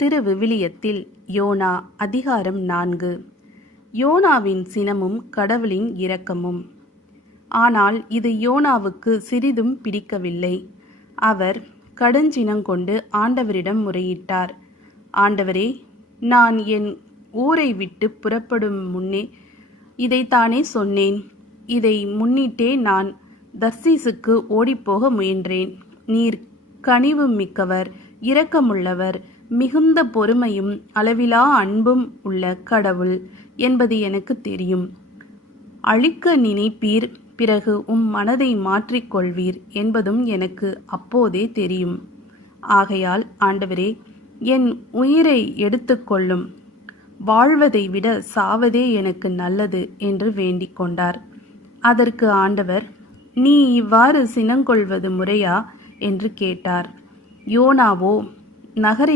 திருவிவிலியத்தில் YONO அதிகாரம் 4. யோனாவின் சினமும் கடவுளின் இரக்கமும். ஆனால் இது யோனாவுக்கு சிறிதும் பிடிக்கவில்லை. அவர் கடுஞ்சினங்கொண்டு ஆண்டவரிடம் முறையிட்டார். ஆண்டவரே, நான் என் ஊரை விட்டு புறப்படும் முன்னே இதைத்தானே சொன்னேன். இதை முன்னிட்டே நான் தர்சீசுக்கு ஓடிப்போக முயன்றேன். நீர் கனிவு மிக்கவர், இரக்கமுள்ளவர், மிகுந்த பொறுமையும் அளவிலா அன்பும் உள்ள கடவுள் என்பது எனக்கு தெரியும். அழிக்க நினைப்பீர், பிறகு மனதை மாற்றிக்கொள்வீர் என்பதும் எனக்கு அப்போதே தெரியும். ஆகையால் ஆண்டவரே, என் உயிரை எடுத்துக்கொள்ளும். வாழ்வதை விட சாவதே எனக்கு நல்லது என்று வேண்டிக் கொண்டார். அதற்கு ஆண்டவர், நீ இவ்வாறு சினங்கொள்வது முறையா என்று கேட்டார். யோனாவோ, நகரை